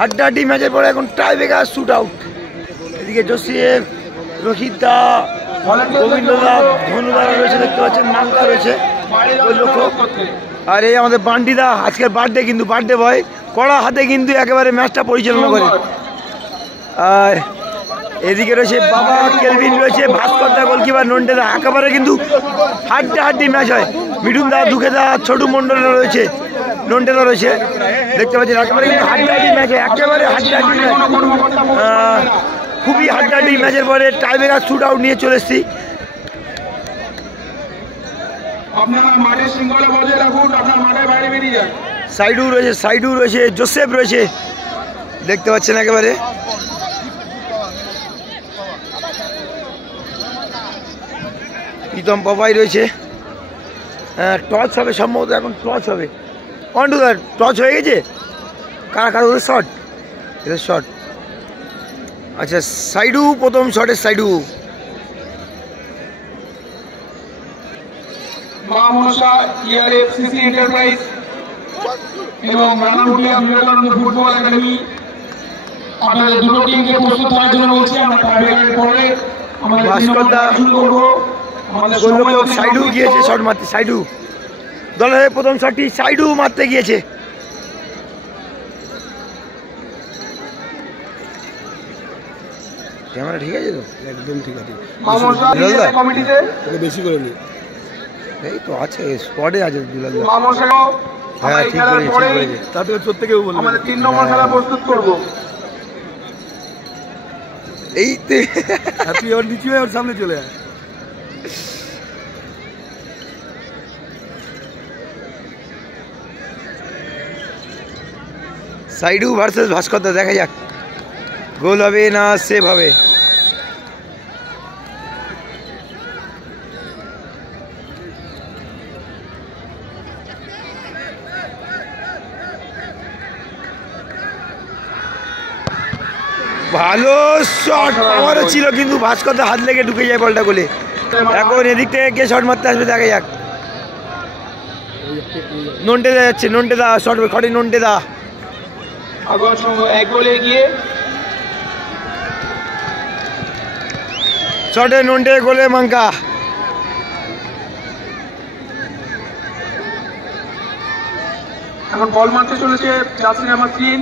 হাড্ডাহাড্ডি ম্যাচের পরে এখন টাই ব্রেকার শুট আউট। এদিকে জোসেফ, রোহিত দা, গোবিন্দ দা, ধনুদা রয়েছে, দেখতে পাচ্ছেন মাঙ্কা রয়েছে লক্ষ্য। আর এই আমাদের বান্টি দা, আজকের বার্থডে, কিন্তু বার্থডে বয় কড়া হাতে কিন্তু একেবারে ম্যাচটা পরিচালনা করে। আর এদিকে রয়েছে বাবা, কেলভিন রয়েছে, ভাস্কর দা, গোলকিপার নন্টে দা, একেবারে কিন্তু হাড্ডাহাড্ডি ম্যাচ হয়। মিঠুন দা, দুঃখে দা, ছোটু মন্ডল রয়েছে, নন্টে দা রয়েছে, দেখতে পাচ্ছেন একেবারে কিন্তু হাড্ডাহাড্ডি ম্যাচ হয়, একেবারে হাড্ডাহাড্ডি ম্যাচ, খুবই হাড্ডাহাড্ডি ম্যাচের পরে টাই ব্রেকার শুট আউট নিয়ে চলে এসেছি। সাইডু রয়েছে, সাইডু রয়েছে, জোসেফ রয়েছে, দেখতে পাচ্ছেন একেবারে। প্রীতম পাপাই রয়েছে। টচ হবে সম্ভবত, এখন টচ হবে। অন টু দ্যাট, টচ হয়ে গেছে। কারা কারা ওদের শট, এদের শট। আচ্ছা, সাইডু প্রথম শটের সাইডু। মা মনসা ইআরএফসিসি এন্টারপ্রাইজ এবং রানাঘাটিয়া বিবেকানন্দ ফুটবল একাডেমি আপনাদের দুটো টিমকে প্রস্তুত থাকার জন্য বলছি। আমরা টাইব্রেকারের পরে আমাদের শুরু করব। আমাদের সাইডু গিয়েছে শট মারতে, সাইডু দলের প্রথম শটটি সাইডু মারতে গিয়েছে। ক্যামেরা ঠিক আছে তো? একদম ঠিক আছে। কমিটিতে বেশি করে নি, এই তো আছে, স্পটে আছে দুলাল। হ্যাঁ, ঠিক করেছে। তারপরে প্রত্যেকেও বলবে আমাদের 3 নম্বর খেলা প্রস্তুত করব। এই তুই ওর নিচে ওর সামনে চলে আয়। সাইডু ভার্সেস ভাস্কর দা, দেখা যাক গোল হবে না সেভ হবে। ভালো শট আমারও ছিল, কিন্তু ভাস্কর দা হাত লেগে ঢুকে যায় বলটা গোলে। এখন এদিক থেকে কে শট মারতে আসবে দেখা যাক। নন্টে দা যাচ্ছে, নন্টে দা শট খড়ে, নন্টে দা শটে নন্টে, গোলে মাঙ্কা। এখন বল মারতে চলেছে জার্সি নাম্বার 3।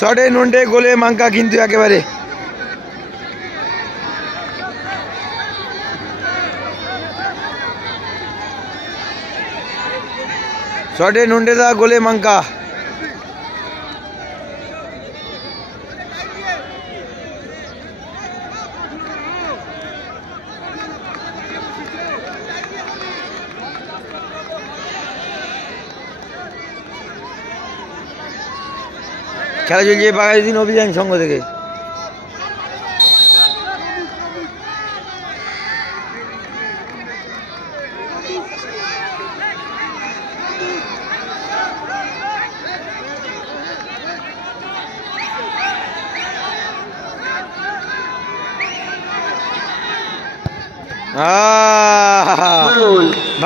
শটে নন্টে, গোলে মাঙ্কা, কিন্তু একেবারে শটে নন্টে দা, গোলে মাঙ্কা। খেলা চলছে বাঘাযতীন অভিযান সংঘ থেকে।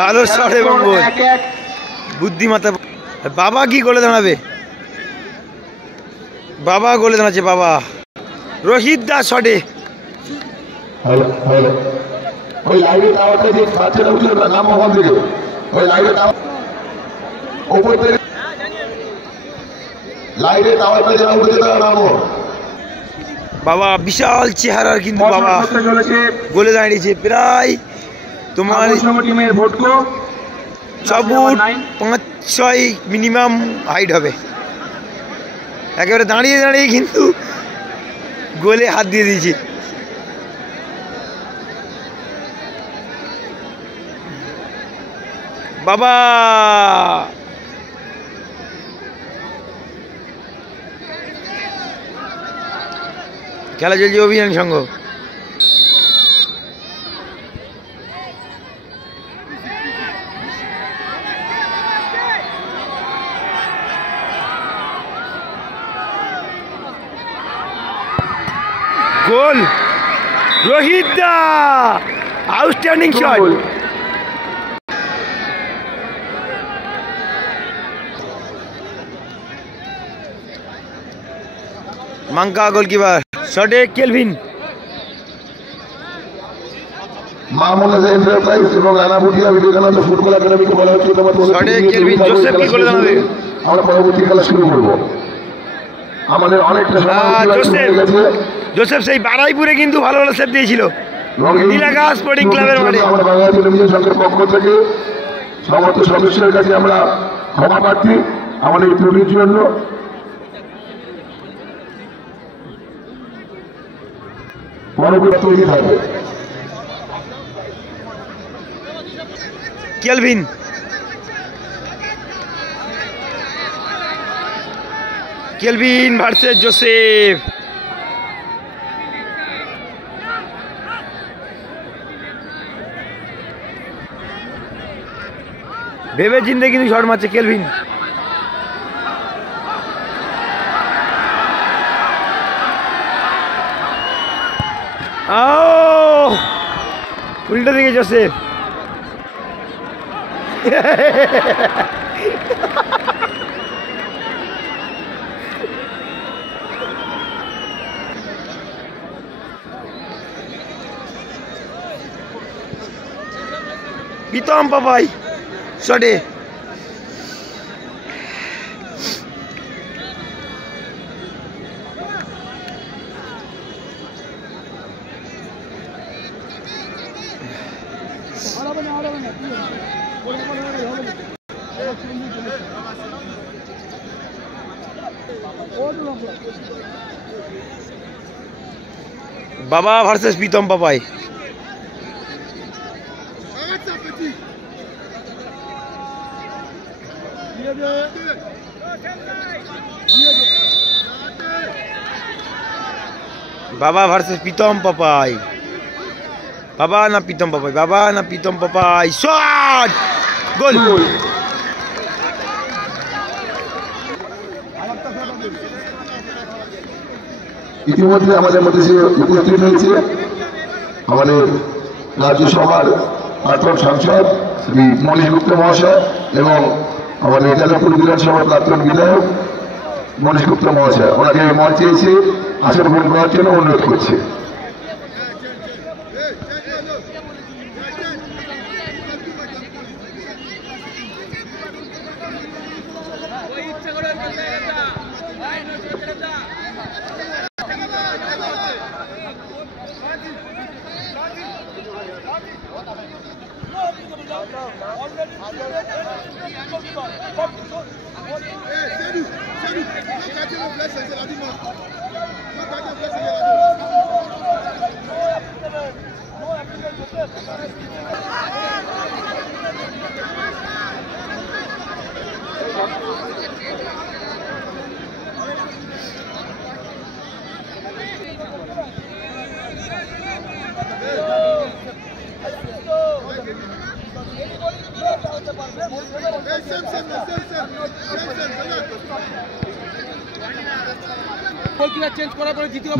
ভালো শট এবং গোল, বুদ্ধিমত্তা। বাবা কি গোলে দাঁড়াবে, বাবা গোলে দাঁড়াচ্ছে বাবা। রোহিত দা শটে, বাবা বিশাল চেহারার, কিন্তু বাবা গোলে দাঁড়িয়েছে। প্রায় তোমার 6 ফুট 5-6 মিনিমাম হাইট হবে। একেবারে দাঁড়িয়ে দাঁড়িয়ে কিন্তু গোলে হাত দিয়ে দিয়েছে। বাবা খেলা চলছে অভিযান সংঘ। গোল রোহিত দা, আউটস্ট্যান্ডিং শট। মাঙ্কা গোলকিপার, শটে কেলভিন। মামুনাজ এন্টারপ্রাইজ এবং রানাপুটিয়া বিবেকানন্দ ফুটবল একাডেমিকে বলা হচ্ছে শটে কেলভিন। জোসেফ কি করে জানাবে? আমরা পরবর্তী খেলা শুরু করব। আমাদের অনেকটা জোসেফ সেই বারাইপুরে কিন্তু ভালো ভালো সেভ দিয়েছিল নীলাগা স্পোর্টিং ক্লাবের মাঠে। আমরা বাংলা টেলিভিশন সংঘের পক্ষ থেকে সমস্ত সদস্যের কাছে আমরা ক্ষমা প্রার্থী আমাদের ত্রুটির জন্য। পরবর্তী তৈরি থাকবে কেলভিন। Kelvin versus Joseph. ভেবে চিন্তে কিন্তু শট মারছে কেলভিন। উল্টো দিকে জোসেফ। প্রীতম পাপাই শটে। বাবা ভার্সেস প্রীতম পাপাই। বাবা ভার্সেস প্রীতম পাপাই। বাবা না প্রীতম পাপাই, বাবা না প্রীতম পাপাই। Shot goal. ইতিমধ্যে আমাদের মধ্যে উপস্থিত হয়েছে আমাদের রাজ্যসভার প্রাক্তন সাংসদ শ্রী মনীশ গুপ্ত মহাশয় এবং আমাদের যাদবপুর বিধানসভার প্রাক্তন বিধায়ক মনীশ গুপ্ত মহাশয়। ওনাকে মঞ্চে এসে আসন গ্রহণ করার জন্য অনুরোধ করছে।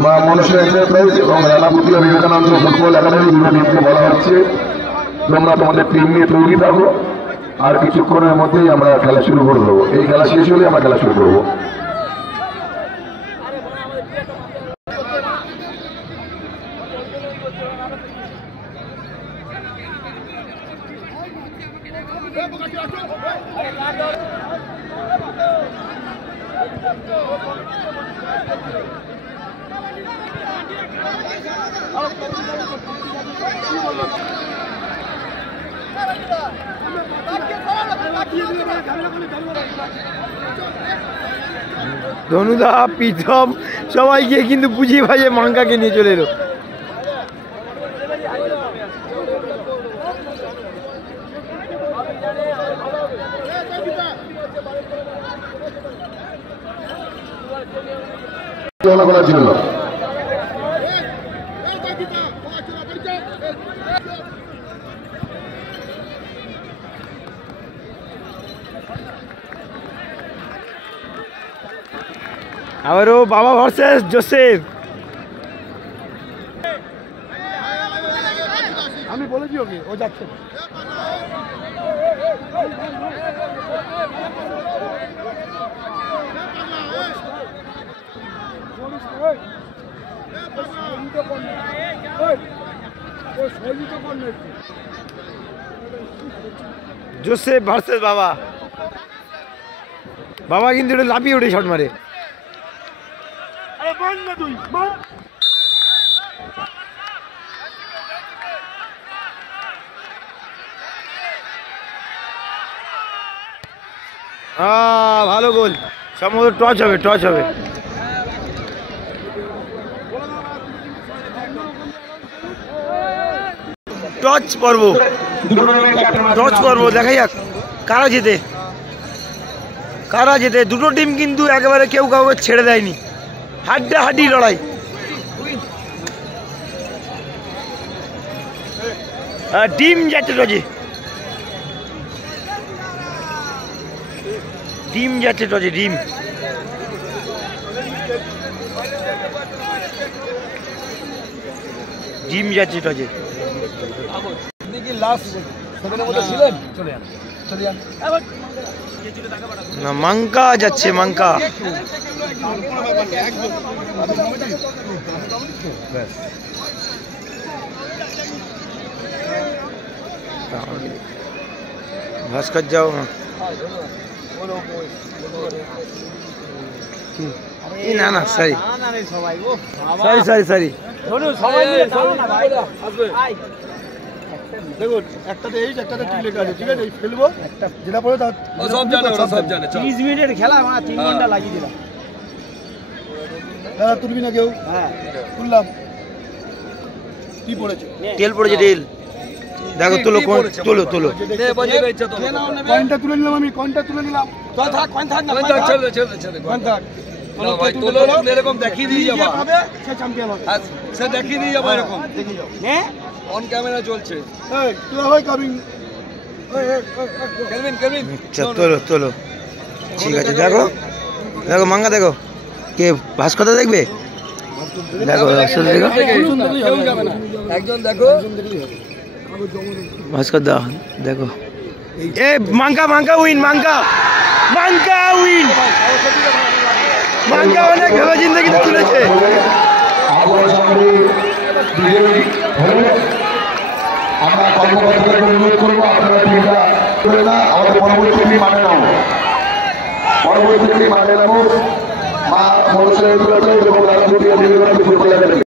মা মনসা এন্টারপ্রাইজ এবং রানাপুটিয়া বিবেকানন্দ ফুটবল একাডেমি টিমকে বলা হচ্ছে তোমরা তোমাদের টিম নিয়ে তৈরি থাকো, আর কিছুক্ষণের মধ্যেই আমরা খেলা শুরু করে দেবো। এই খেলা শেষ হলে আমরা খেলা শুরু করবো। ধনুদা প্রীতম সবাই গিয়ে কিন্তু বুঝিয়ে ভাজিয়ে মাঙ্কাকে নিয়ে চলে এলো। করার জন্য আবারও বাবা ভার্সেস জোসেফ। আমি বলেছি ও যাচ্ছে জোসেফ ভার্সেস বাবা। বাবা কিন্তু এটা লাফিয়ে উঠে শট মারে। ভালো গোল, সম্ভবত টচ হবে, টচ হবে। টচ পর্ব, টচ পর্ব দেখা যাক কারা জেতে, কারা জেতে। দুটো টিম কিন্তু একেবারে কেউ কাউকে ছেড়ে দেয়নি, হাড্ডাহাড্ডি লড়াই। ডিম যাচ্ছে টজে, ডিম যাচ্ছে টজে, ডিম। ডিম যাচ্ছে টজে। না মাঙ্কা যাচ্ছে, মাঙ্কা। ভাস্কর যাও না না সরি সরি সরি সরি দেখুন একটাতে এইচ একটাতে কি লেখা আছে, ঠিক আছে? এই ফেলবো যেটা পড়ে তার সব জানে, ওরা সব জানে। 30 মিনিটের খেলা, আমরা 3 ঘন্টা লাগিয়ে দিলাম। দাদা তুলবি না কেউ? হ্যাঁ তুললাম। কি পড়েছে? তেল পড়েছে, তেল। দেখো তুলো, তুলো তুলো, কয়েনটা তুলে নিলাম আমি, কয়েনটা তুলে নিলাম। চল থাক, কয়েন থাক না, চল চল চল, কয়েন থাক। তুলো ভাই, তুলো এরকম দেখিয়ে দিয়ে যাবা, সে চ্যাম্পিয়ন হবে, সে দেখিয়ে দিয়ে যাবা এরকম, দেখিয়ে যাও। হ্যাঁ অন ক্যামেরা চলছে। এই তুই হয় কামিং, কেলভিন কেলভিন, আচ্ছা তোলো তোলো, ঠিক আছে। দেখো দেখো মাঙ্গা, দেখো কে ভাস্করদা দেখবে, দেখো আসলে দেখো একজন, দেখো ভাস্করদা দেখো। এ মাঙ্গা, মাঙ্গা উইন, মাঙ্গা মাঙ্গা উইন, মাঙ্গা অনেক ভেবে জিন্দগিতে তুলেছে। আমরা কর্মকর্তাদের অনুরোধ করবো, আপনারা টিমটা করে না, আমাদের পরবর্তী টিম মানে নাও, পরবর্তী টিম মানে নাও। মা মনসা এবং ফুটবল একাডেমি।